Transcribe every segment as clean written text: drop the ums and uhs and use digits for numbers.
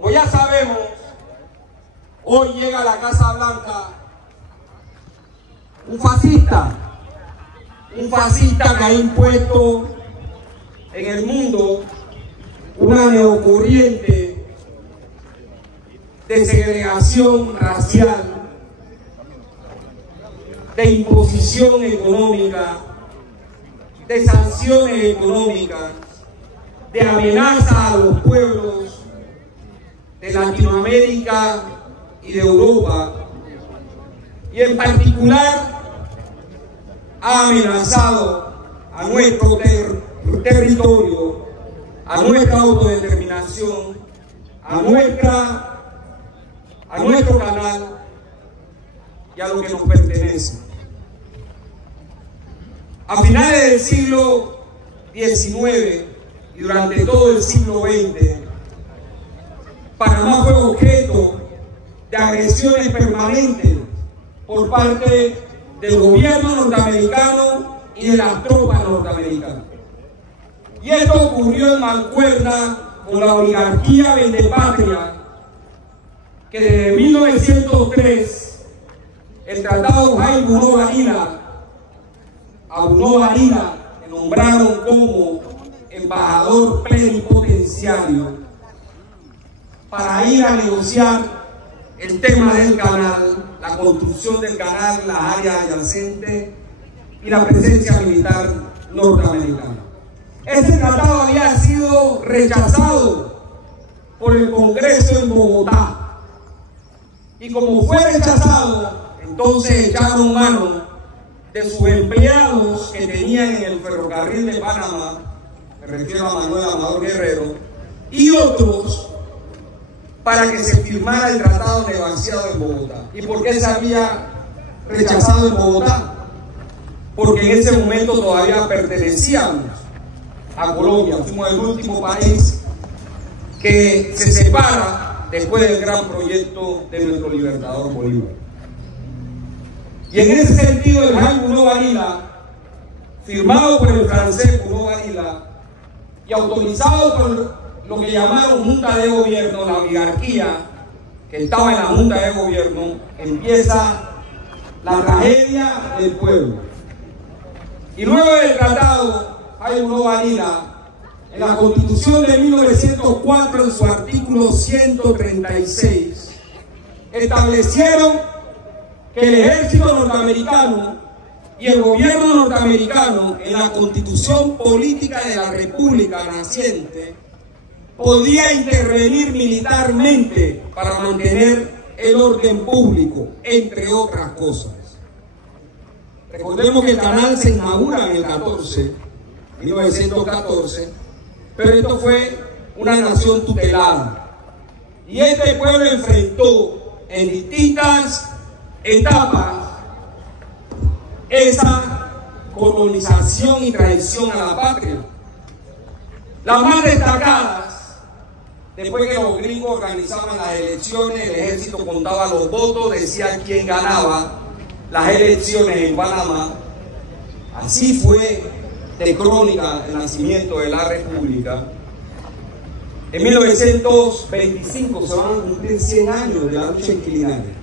Como ya sabemos, hoy llega a la Casa Blanca un fascista que ha impuesto en el mundo una neocorriente de segregación racial, de imposición económica, de sanciones económicas, de amenaza a los pueblos de Latinoamérica y de Europa, y en particular ha amenazado a nuestro territorio, a nuestra autodeterminación, a nuestro canal y a lo que nos pertenece. A finales del siglo XIX y durante todo el siglo XX, Panamá fue objeto de agresiones permanentes por parte del gobierno norteamericano y de las tropas norteamericanas. Y esto ocurrió en mancuerna con la oligarquía vendepatria, que desde 1903 el Tratado Jaime Varila, a Bruno Varila le nombraron como embajador plenipotenciario para ir a negociar el tema del canal, la construcción del canal, las áreas adyacentes y la presencia militar norteamericana. Este tratado había sido rechazado por el Congreso en Bogotá, y como fue rechazado, entonces echaron mano de sus empleados que tenían en el ferrocarril de Panamá, me refiero a Manuel Amador Guerrero, y otros, para que se firmara el tratado negociado en Bogotá. ¿Y por qué se había rechazado en Bogotá? Porque en ese momento todavía pertenecíamos a Colombia, fuimos el último país que se separa después del gran proyecto de nuestro libertador Bolívar. Y en ese sentido, el Jaime Varila, firmado por el francés Bruno Varila y autorizado por lo que llamaron Junta de Gobierno, la oligarquía que estaba en la Junta de Gobierno, empieza la tragedia del pueblo. Y luego del tratado, Jaime Varila, en la Constitución de 1904, en su artículo 136, establecieron que el ejército norteamericano y el gobierno norteamericano, en la Constitución política de la República naciente, podía intervenir militarmente para mantener el orden público, entre otras cosas. Recordemos que el canal se inaugura en el 1914, pero esto fue una nación tutelada. Y este pueblo enfrentó en distintas etapas esa colonización y traición a la patria. Las más destacadas, después que los gringos organizaban las elecciones, el ejército contaba los votos, decía quién ganaba las elecciones en Panamá. Así fue de crónica el nacimiento de la República. En 1925 se van a cumplir 100 años de la lucha inquilinaria.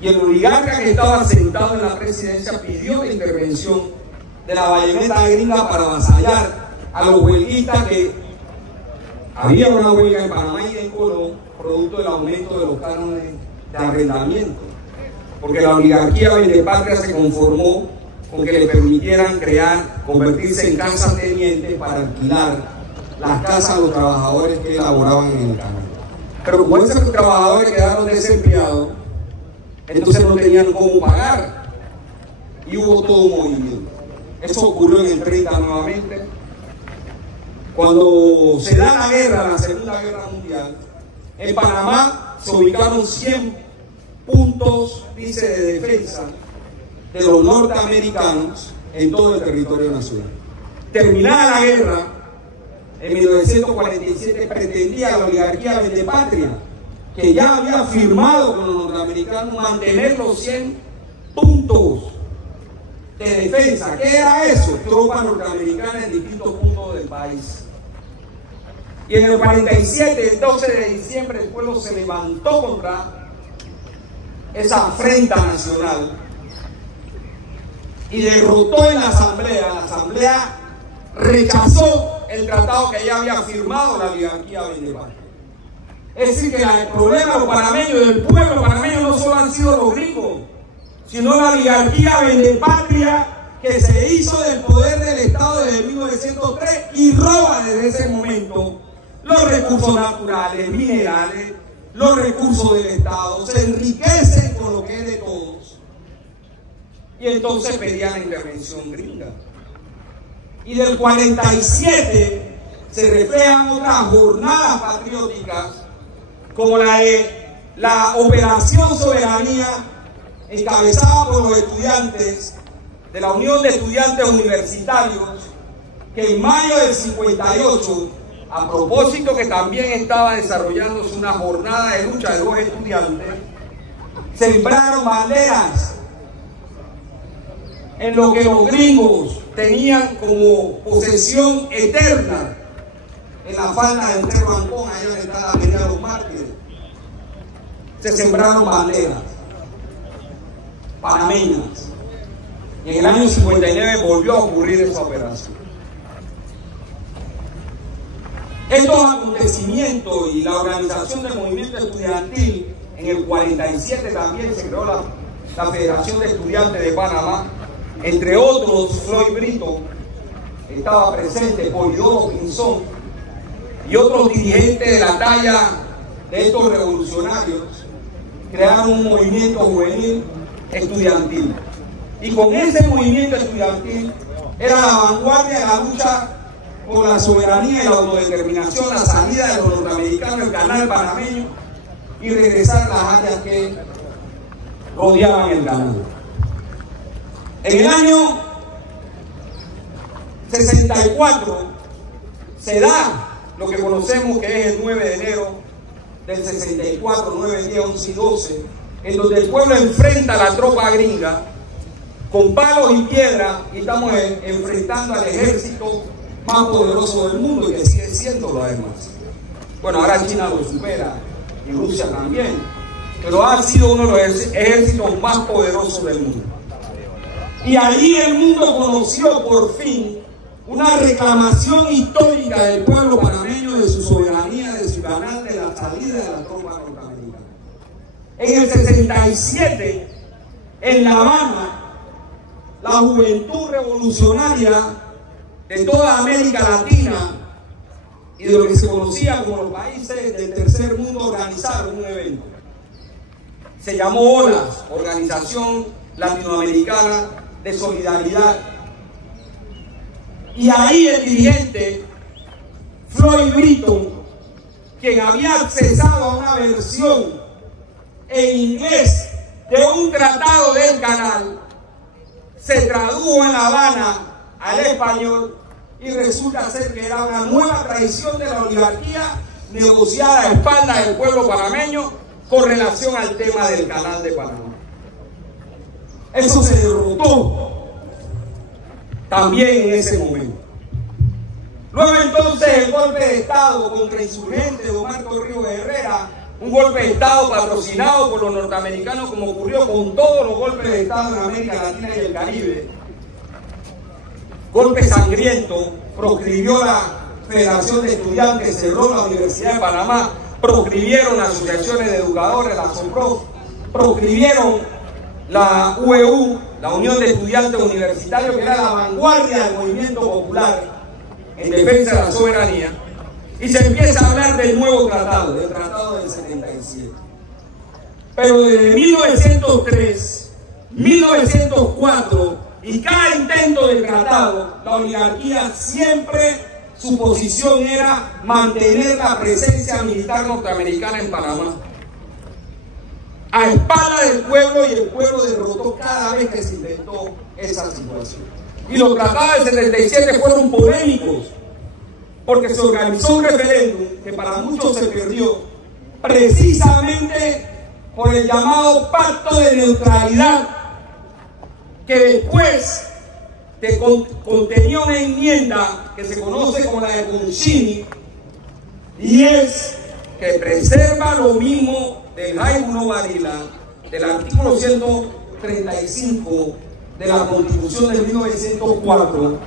Y el oligarca que estaba sentado en la presidencia pidió la intervención de la bayoneta gringa para avasallar a los huelguistas, que había una huelga en Panamá y en Colón, producto del aumento de los cánones de arrendamiento, porque la oligarquía vendepatria se conformó con que le permitieran convertirse en casas tenientes para alquilar las casas a los trabajadores que laboraban en el canal. Pero como esos trabajadores quedaron desempleados, entonces no tenían cómo pagar, y hubo todo un movimiento. Eso ocurrió en el 30 nuevamente. Cuando se da la guerra, la Segunda Guerra Mundial, en Panamá se ubicaron 100 puntos, dice, de defensa de los norteamericanos en todo el territorio nacional. Terminada la guerra, en 1947 pretendía la oligarquía vendepatria, que ya había firmado con los norteamericanos, mantener los 100 puntos de defensa. ¿Qué era eso? Tropas norteamericanas en distintos puntos del país. Y en el 47, el 12 de diciembre, el pueblo se levantó contra esa afrenta nacional y derrotó en la asamblea. La asamblea rechazó el tratado que ya había firmado la oligarquía vendepatria. Es decir, que el problema de los panameños, del pueblo panameño, no solo han sido los gringos, sino la oligarquía vendepatria que se hizo del poder del Estado desde 1903 y roba desde ese momento los recursos naturales, minerales, los recursos del Estado, se enriquecen con lo que es de todos. Y entonces pedían la intervención gringa. Y del 47 se reflejan otras jornadas patrióticas, como la de la Operación Soberanía, encabezada por los estudiantes de la Unión de Estudiantes Universitarios, que en mayo del 58, a propósito que también estaba desarrollándose una jornada de lucha de los estudiantes, sembraron banderas en lo que los gringos tenían como posesión eterna en la falda del Cerro Ancón, allá donde está la Avenida de los Mártires. Se sembraron banderas panameñas. Y en el año 59 volvió a ocurrir esa operación. Estos acontecimientos y la organización del movimiento estudiantil, en el 47 también se creó la Federación de Estudiantes de Panamá, entre otros Floyd Brito estaba presente, Polidoro Pinzón y otros dirigentes de la talla de estos revolucionarios crearon un movimiento juvenil estudiantil. Y con ese movimiento estudiantil era la vanguardia de la lucha por la soberanía y la autodeterminación, la salida de los norteamericanos del canal panameño y regresar a las áreas que rodeaban el canal. En el año 64 se da lo que conocemos que es el 9 de enero del 64, 9, 10, 11 y 12, en donde el pueblo enfrenta a la tropa gringa con palos y piedras, y estamos enfrentando al ejército más poderoso del mundo y que sigue siéndolo además. Bueno, ahora China lo supera y Rusia también, pero ha sido uno de los ejércitos más poderosos del mundo. Y allí el mundo conoció por fin una reclamación histórica del pueblo panameño de su soberanía, de su canal, de la salida de la tropa norteamericana. En el 67, en La Habana, la juventud revolucionaria de toda América Latina y de lo que se conocía como los países del tercer mundo organizaron un evento. Se llamó OLAS, Organización Latinoamericana de Solidaridad. Y ahí el dirigente Floyd Brito, quien había accesado a una versión en inglés de un tratado del canal, se tradujo en La Habana al español y resulta ser que era una nueva tradición de la oligarquía negociada a espaldas del pueblo panameño con relación al tema del canal de Panamá. Eso se derrotó también en ese momento. Luego entonces el golpe de Estado contra insurgentes de Marco Ríos Herrera, un golpe de Estado patrocinado por los norteamericanos, como ocurrió con todos los golpes de Estado en América Latina y el Caribe. Golpe sangriento, proscribió la Federación de Estudiantes, cerró la Universidad de Panamá, proscribieron las asociaciones de educadores, la SOPROF, proscribieron la UEU, la Unión de Estudiantes Universitarios, que era la vanguardia del movimiento popular en defensa de la soberanía, y se empieza a hablar del nuevo tratado, del tratado del 77. Pero desde 1903, 1904 y cada intento de tratado, la oligarquía siempre su posición era mantener la presencia militar norteamericana en Panamá, a espalda del pueblo, y el pueblo derrotó cada vez que se intentó esa situación. Y los tratados del 77 fueron polémicos, porque se organizó un referéndum que para muchos se perdió, precisamente por el llamado Pacto de Neutralidad, que después contenía una enmienda que se conoce como la de Concini, y es que preserva lo mismo del Jaibuno Varila, del artículo 135 de la Constitución de 1904,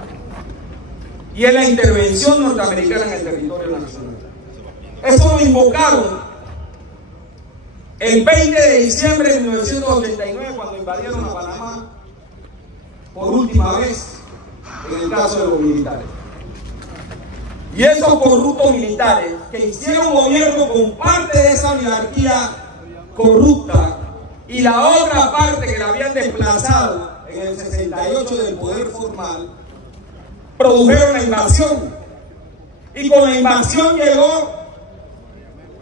y es la intervención norteamericana en el territorio nacional. Eso lo invocaron el 20 de diciembre de 1989, cuando invadieron a Panamá por última vez, en el caso de los militares. Y esos corruptos militares que hicieron gobierno con parte de esa oligarquía corrupta y la otra parte que la habían desplazado en el 68 del poder formal, produjeron la invasión. Y con la invasión llegó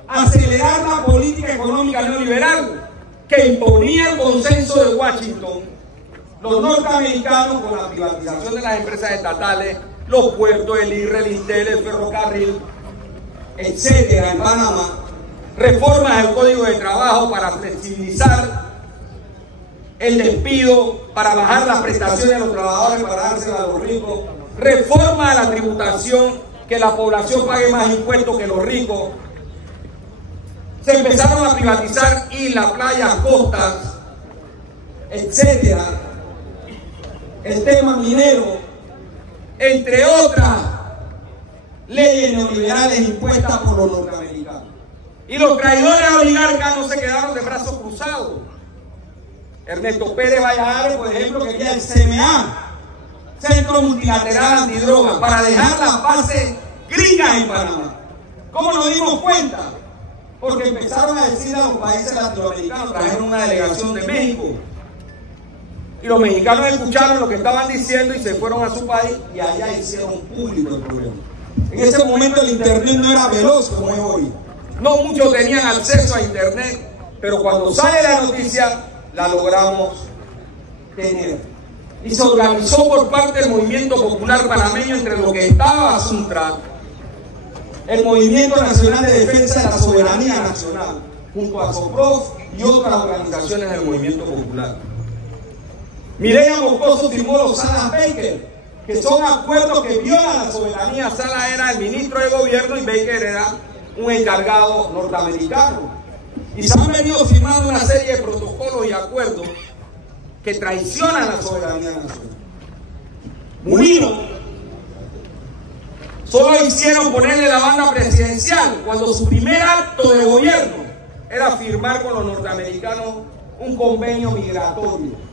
a acelerar la política económica neoliberal que imponía el consenso de Washington, los norteamericanos, con la privatización de las empresas estatales, los puertos, el IRRE, el INTEL, el ferrocarril, etcétera, en Panamá, reformas del Código de Trabajo para flexibilizar el despido, para bajar las prestaciones de los trabajadores, para dárselas a los ricos, reforma de la tributación, que la población pague más impuestos que los ricos. Se empezaron a privatizar islas, playas, costas, etcétera. El tema minero, entre otras leyes neoliberales impuestas por los norteamericanos. Y los traidores oligarcas no se quedaron de brazos cruzados. Ernesto Pérez Valladares, por ejemplo, quería el CMA, Centro Multilateral Antidroga, para dejar las bases gringas en Panamá. ¿Cómo nos dimos cuenta? Porque empezaron a decir a los países latinoamericanos, trajeron una delegación de México, y los mexicanos escucharon lo que estaban diciendo y se fueron a su país y allá hicieron público el problema. En ese momento el internet no era veloz como es hoy. No muchos tenían acceso a internet, pero cuando sale la noticia la logramos tener. Y se organizó por parte del Movimiento Popular Panameño, entre lo que estaba Asuntra, el Movimiento Nacional de Defensa de la Soberanía Nacional, junto a SOPROF y otras organizaciones del Movimiento Popular. Mireya Moscoso firmó los Salas-Baker, que son acuerdos que violan la soberanía. Salas era el ministro de gobierno y Baker era un encargado norteamericano. Y se han venido firmando una serie de protocolos y acuerdos que traicionan la soberanía nacional. Mulino solo hicieron ponerle la banda presidencial cuando su primer acto de gobierno era firmar con los norteamericanos un convenio migratorio.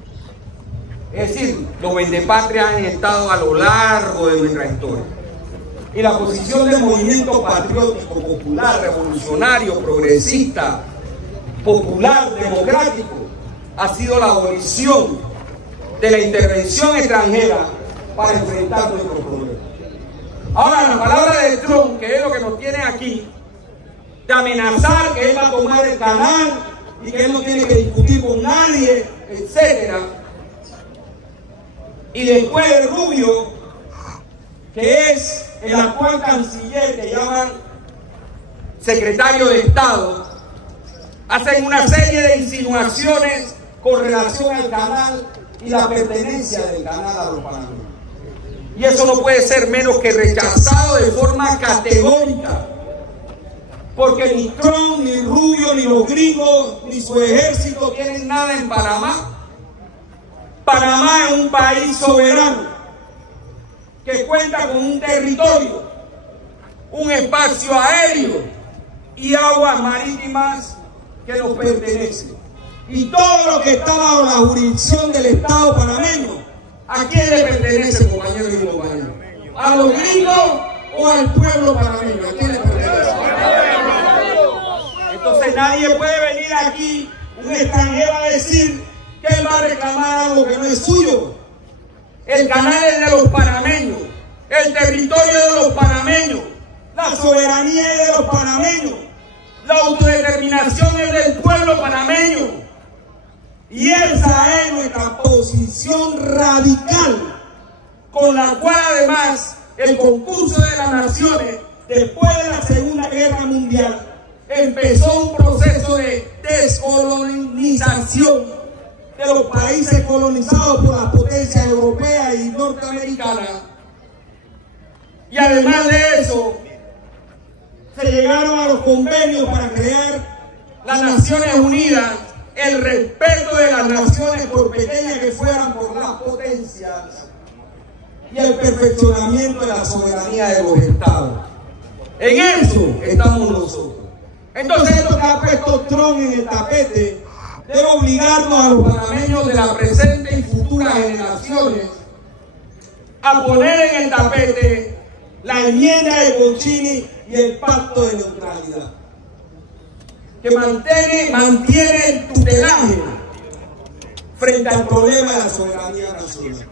Es decir, los vendepatrias han estado a lo largo de nuestra historia. Y la posición del movimiento patriótico, popular, revolucionario, progresista, popular, democrático, ha sido la abolición de la intervención extranjera para enfrentar nuestros problemas. Ahora, la palabra de Trump, que es lo que nos tiene aquí, de amenazar que él va a tomar el canal y que él no tiene que discutir con nadie, etcétera. Y después de Rubio, que es el actual canciller que llaman secretario de Estado, hacen una serie de insinuaciones con relación al canal y la pertenencia del canal a los panameños. Y eso no puede ser menos que rechazado de forma categórica, porque ni Trump, ni Rubio, ni los gringos, ni su ejército tienen nada en Panamá. Panamá es un país soberano que cuenta con un territorio, un espacio aéreo y aguas marítimas que nos pertenecen. Y todo lo que está bajo la jurisdicción del Estado panameño, ¿a quién le pertenece, compañeros y compañeras? ¿A los gringos o al pueblo panameño? ¿A quién le pertenece? Entonces nadie puede venir aquí, un extranjero, a decir que él va a reclamar algo que no es suyo. El canal es de los panameños, el territorio es de los panameños, la soberanía es de los panameños, la autodeterminación es del pueblo panameño. Y esa es nuestra posición radical, con la cual además el concurso de las naciones, después de la Segunda Guerra Mundial, empezó un proceso de descolonización de los países colonizados por las potencias europeas y norteamericanas. Y además de eso, se llegaron a los convenios para crear las Naciones Unidas, el respeto de las naciones, por pequeñas que fueran, por las potencias, y el perfeccionamiento de la soberanía de los estados. En eso estamos nosotros. Entonces, esto que ha puesto Trump en el tapete debe obligarnos a los panameños de la presente y futuras generaciones a poner en el tapete la enmienda de Concini y el pacto de neutralidad, que mantiene el tutelaje frente al problema de la soberanía nacional.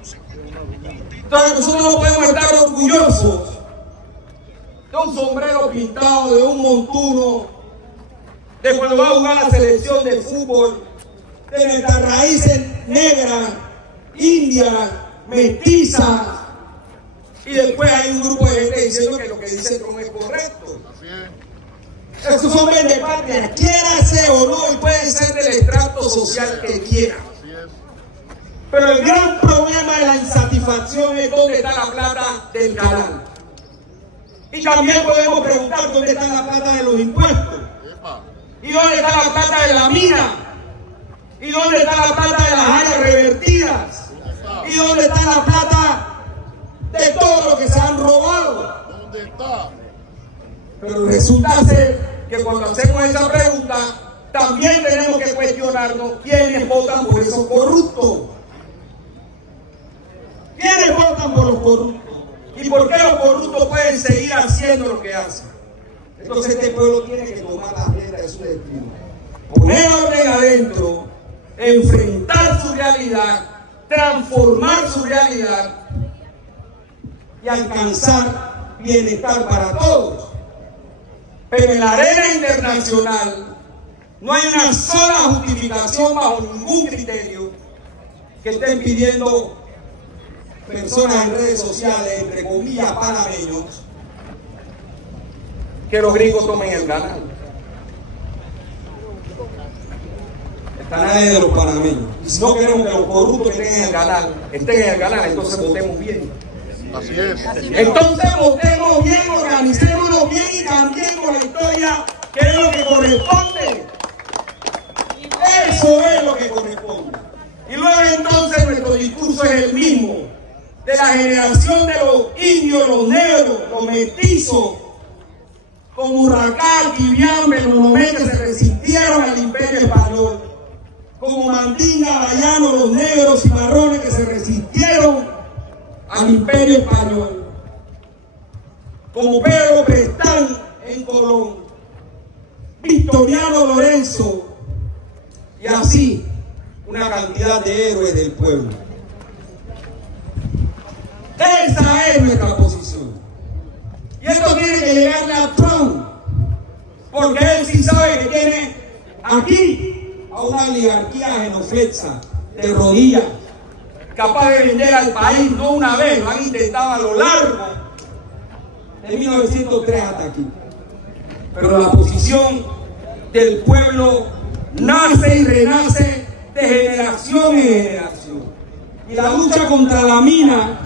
Entonces, nosotros no podemos estar orgullosos de un sombrero pintado, de un montuno, de cuando va a jugar la selección de fútbol, de nuestras raíces negras, indias, mestizas, y después hay un grupo de gente diciendo que lo que dice Trump es correcto. Esos son de patria, quiera ser o no, y pueden ser del estrato social que quiera. Pero el gran problema de la insatisfacción es dónde está la plata del canal. Y también podemos preguntar dónde está la plata de los impuestos. ¿Y dónde está la plata de la mina? ¿Y dónde está la plata de las áreas revertidas? ¿Y dónde está la plata de todo lo que se han robado? ¿Dónde está? Pero resulta ser que cuando hacemos esa pregunta, también tenemos que cuestionarnos quiénes votan por esos corruptos. ¿Quiénes votan por los corruptos? ¿Y por qué los corruptos pueden seguir haciendo lo que hacen? Entonces este pueblo tiene que tomar la rienda de su destino, poner orden adentro, enfrentar su realidad, transformar su realidad y alcanzar bienestar para todos. Pero en la arena internacional no hay una sola justificación bajo ningún criterio que estén pidiendo personas en redes sociales, entre comillas panameños, que los gringos tomen el canal. El canal es de los panameños. Y si no queremos que los corruptos que estén en el canal, entonces votemos bien. Así es. Entonces votemos bien, organicémonos bien y cambiemos la historia, que es lo que corresponde. Eso es lo que corresponde. Y luego entonces nuestro discurso es el mismo, de la generación de los indios, los negros, los mestizos, como Urracá, Quibiambe, los Nomé, que se resistieron al imperio español, como Mandinga, Bayano, los negros y marrones que se resistieron al imperio español, como Pedro Prestán en Colón, Victoriano Lorenzo, y así una cantidad de héroes del pueblo. Esa es nuestra posición. Y esto tiene que llegarle a Trump, porque él sí sabe que tiene aquí a una oligarquía genuflexa, de rodillas, capaz de vender al país no una vez, lo han intentado a lo largo de 1903 hasta aquí. Pero la posición del pueblo nace y renace de generación en generación. Y la lucha contra la mina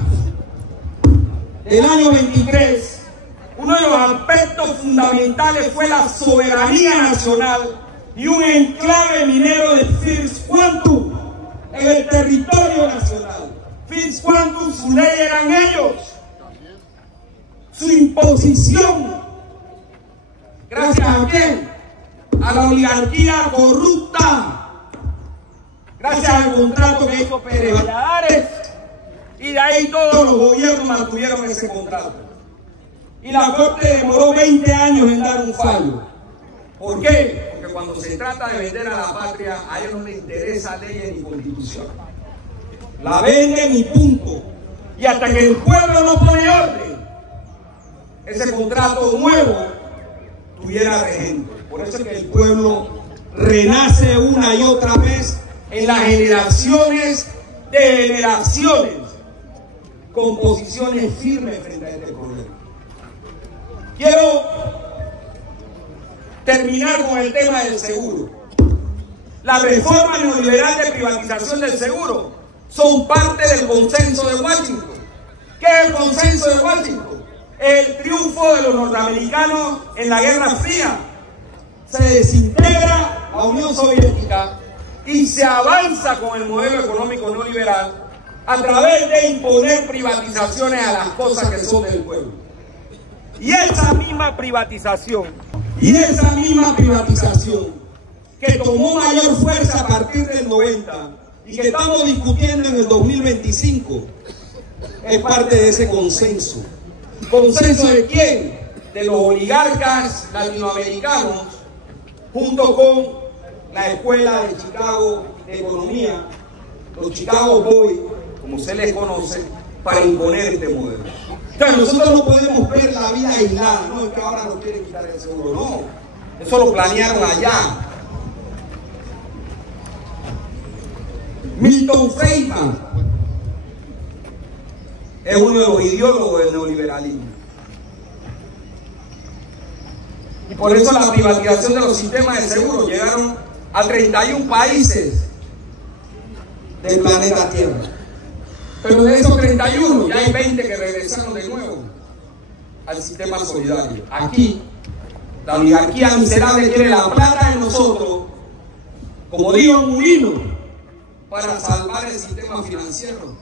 del año 23, uno de los aspectos fundamentales fue la soberanía nacional y un enclave minero de First Quantum en el territorio nacional. First Quantum, su ley eran ellos, su imposición. ¿Gracias a quién? A la oligarquía corrupta. Gracias al contrato que hizo Pérez Valladares. Y de ahí todos los gobiernos mantuvieron ese contrato. Y la Corte demoró 20 años en dar un fallo. ¿Por qué? Porque cuando se trata de vender a la patria, a ellos no les interesa leyes ni constitución. La venden y punto. Y hasta que el pueblo no pone orden, ese contrato nuevo tuviera regente. Por eso es que el pueblo renace una y otra vez en las generaciones de generaciones, con posiciones firmes frente a este problema. Quiero terminar con el tema del seguro. La reforma neoliberal de privatización del seguro son parte del consenso de Washington. ¿Qué es el consenso de Washington? el triunfo de los norteamericanos en la Guerra Fría. Se desintegra la Unión Soviética y se avanza con el modelo económico neoliberal a través de imponer privatizaciones a las cosas que son del pueblo. Y esa misma privatización que tomó mayor fuerza a partir del 90 y que estamos discutiendo en el 2025 es parte de ese consenso. ¿Consenso de quién? De los oligarcas latinoamericanos junto con la Escuela de Chicago de Economía, los Chicago Boys, como se les conoce, para imponer este modelo. Entonces nosotros no podemos ver la vida aislada, no es que ahora nos quieren quitar el seguro, no. Eso lo planearon allá. Milton Friedman es uno de los ideólogos del neoliberalismo. Y por eso la privatización de los sistemas de seguro llegaron a 31 países del planeta Tierra. Pero de esos 31 ya hay 20 que regresaron de nuevo al sistema solidario. Aquí, la oligarquía miserable quiere la plata de nosotros, como dijo Mulino, para salvar el sistema financiero.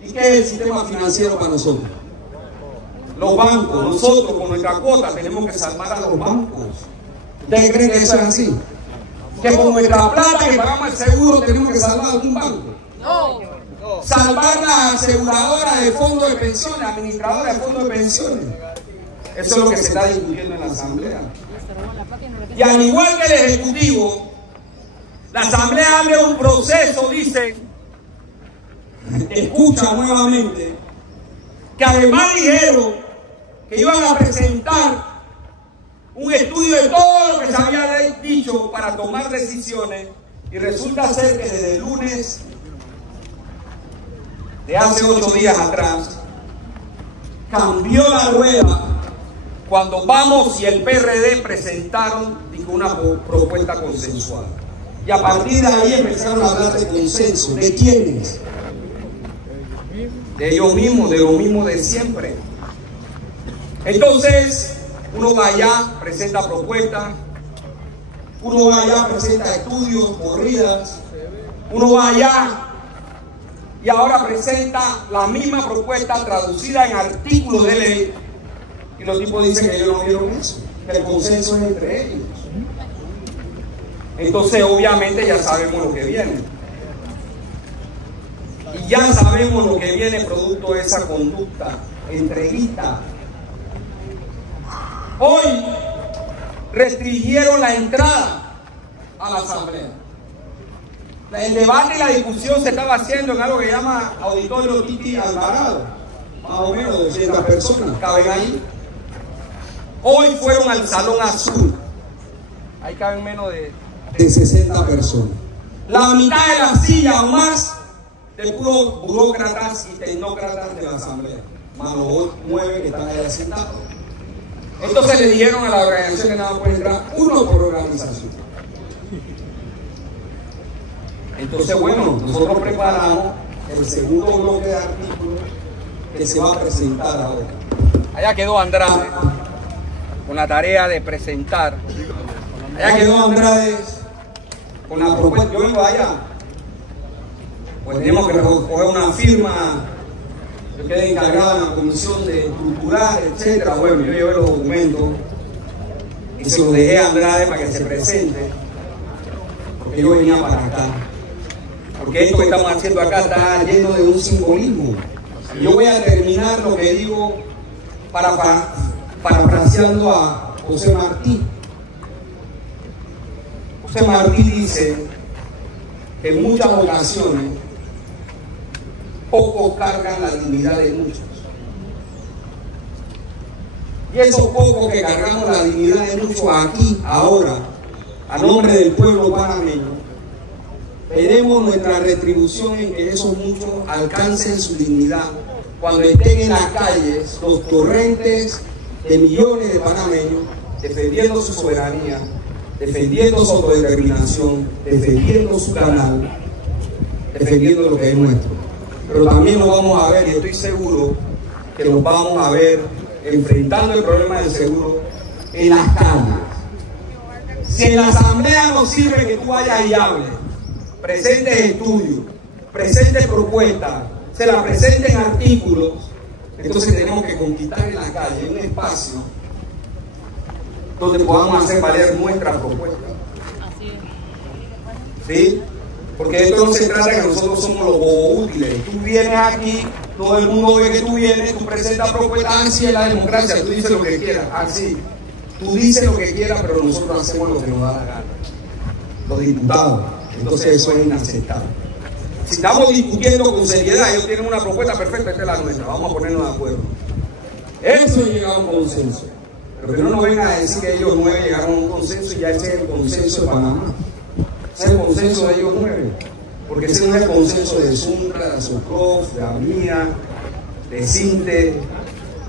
¿Y qué es el sistema financiero para nosotros? Los bancos. Nosotros con nuestra cuota tenemos que salvar a los bancos. ¿Ustedes creen que eso es así? Que con nuestra plata que pagamos el seguro tenemos que salvar a un banco. No. Salvar la aseguradora de fondos de pensiones, administradora de fondos de pensiones. Eso es lo que se está discutiendo en la Asamblea. Y al igual que el Ejecutivo, la Asamblea abre un proceso, dicen, escucha nuevamente, que además dijeron que iban a presentar un estudio de todo lo que se había dicho para tomar decisiones, y resulta ser que desde el lunes de hace 8 días atrás cambió la rueda cuando Vamos y el PRD presentaron una propuesta consensual. Y a partir de ahí empezaron a hablar de consenso. ¿De quiénes? De ellos mismos, de lo mismo de siempre. Entonces, uno va allá, presenta propuestas, uno va allá, presenta estudios, corridas, uno va allá y ahora presenta la misma propuesta traducida en artículos de ley, y los tipos dicen que ellos no vieron eso, que el consenso es entre ellos. Entonces obviamente ya sabemos lo que viene, y ya sabemos lo que viene producto de esa conducta entreguista. Hoy restringieron la entrada a la Asamblea. El debate y la discusión se estaba haciendo en algo que llama Auditorio Titi Alvarado. Más o menos 200 personas caben ahí. Hoy fueron al Salón Azul. Ahí caben menos de 60 personas. La mitad de la silla o más de puros burócratas y tecnócratas de la Asamblea, más los 9 que están allá sentados. Entonces le dijeron a la organización que nada puede entrar uno por organización. Entonces, bueno, nosotros preparamos el segundo bloque de artículos que se va a presentar ahora. Allá quedó Andrade con la tarea de presentar. Allá quedó Andrade con la propuesta. Yo vengo allá, pues tenemos que recoger una firma. Yo quedé encargado en la comisión de estructural, etcétera. Bueno, yo llevé los documentos y se los dejé a Andrade para que se presente, porque yo venía para acá. Porque esto que estamos haciendo acá está lleno de un simbolismo. Y yo voy a terminar lo que digo parafraseando a José Martí. José Martí dice que en muchas ocasiones pocos cargan la dignidad de muchos. Y esos pocos que cargamos la dignidad de muchos aquí, ahora, a nombre del pueblo panameño, veremos nuestra retribución en que esos muchos alcancen su dignidad cuando estén en las calles los torrentes de millones de panameños defendiendo su soberanía, defendiendo su autodeterminación, defendiendo su canal, defendiendo lo que es nuestro. Pero también lo vamos a ver, y estoy seguro que los vamos a ver enfrentando el problema del seguro en las calles. Si en la asamblea no sirve que tú vayas y hables, presentes estudios, presentes propuestas, se la presenten artículos, entonces tenemos que conquistar en la calle un espacio donde podamos hacer valer nuestras propuestas. ¿Sí? Porque esto no se trata de que nosotros somos los bobos útiles. Tú vienes aquí, todo el mundo ve que tú vienes, tú presentas propuestas, así es la democracia, tú dices lo que quieras, así. Tú dices lo que quieras, pero nosotros hacemos lo que nos da la gana. Los diputados. Entonces eso es inaceptable. Si estamos discutiendo con seriedad, ellos tienen una propuesta perfecta, esta es la nuestra, vamos a ponernos de acuerdo. Eso es llegar a un consenso. Pero que no nos vengan a decir que ellos 9 llegaron a un consenso y ya ese es el consenso de Panamá. Ese es el consenso de ellos 9. Porque ese no es el consenso de Suntra, de Azoprof, de AMIA, de CINTE,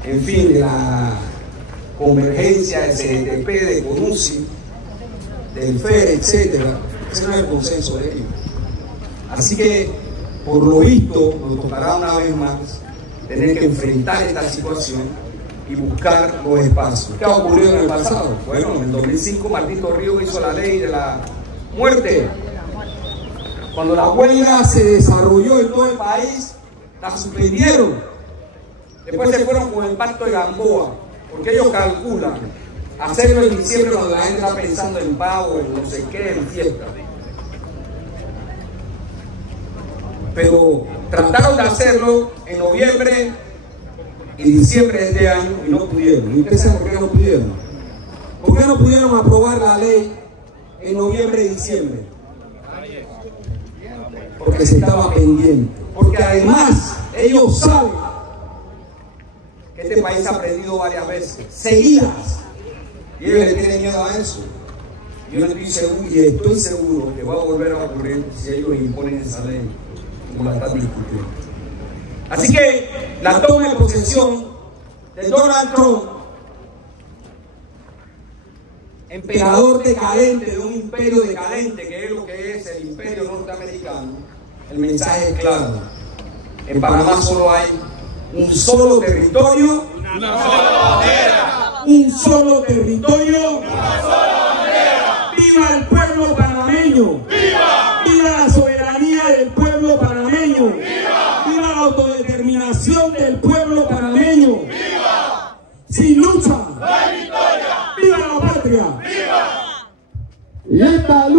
en fin, de la convergencia de CGTP, de CONUCI, del FER, etc. Ese no es el consenso de ellos. Así que, por lo visto, nos tocará una vez más tener que enfrentar esta situación y buscar los espacios. ¿Qué ha ocurrido en el pasado? Bueno, en el 2005 Martín Torrijos hizo la ley de la muerte. Cuando la huelga se desarrolló en todo el país, la suspendieron. Después se fueron con el pacto de Gamboa, porque ellos calculan hacerlo en diciembre cuando la gente está pensando en pago, en no sé qué, en fiesta. Pero trataron de hacerlo en noviembre y diciembre de este año y no pudieron. ¿Y ustedes saben por qué no pudieron? ¿Por qué no pudieron aprobar la ley en noviembre y diciembre? Porque se estaba pendiente. Porque además ellos saben que este país ha aprendido varias veces, seguidas. Y ellos le tienen miedo a eso. Yo no estoy seguro, y estoy seguro que va a volver a ocurrir si ellos imponen esa ley, como la están discutiendo. Así que la toma de posesión de Donald Trump, emperador decadente de un imperio decadente, que es lo que es el imperio norteamericano, el mensaje es claro. En Panamá solo hay un solo territorio, una sola bandera. Un solo territorio, una sola bandera. ¡Viva el pueblo panameño! ¡Viva! ¡Viva la soberanía del pueblo panameño! ¡Viva! ¡Viva la autodeterminación del pueblo panameño! ¡Viva! Sin lucha, no hay victoria. ¡Viva la patria! ¡Viva! Y esta lucha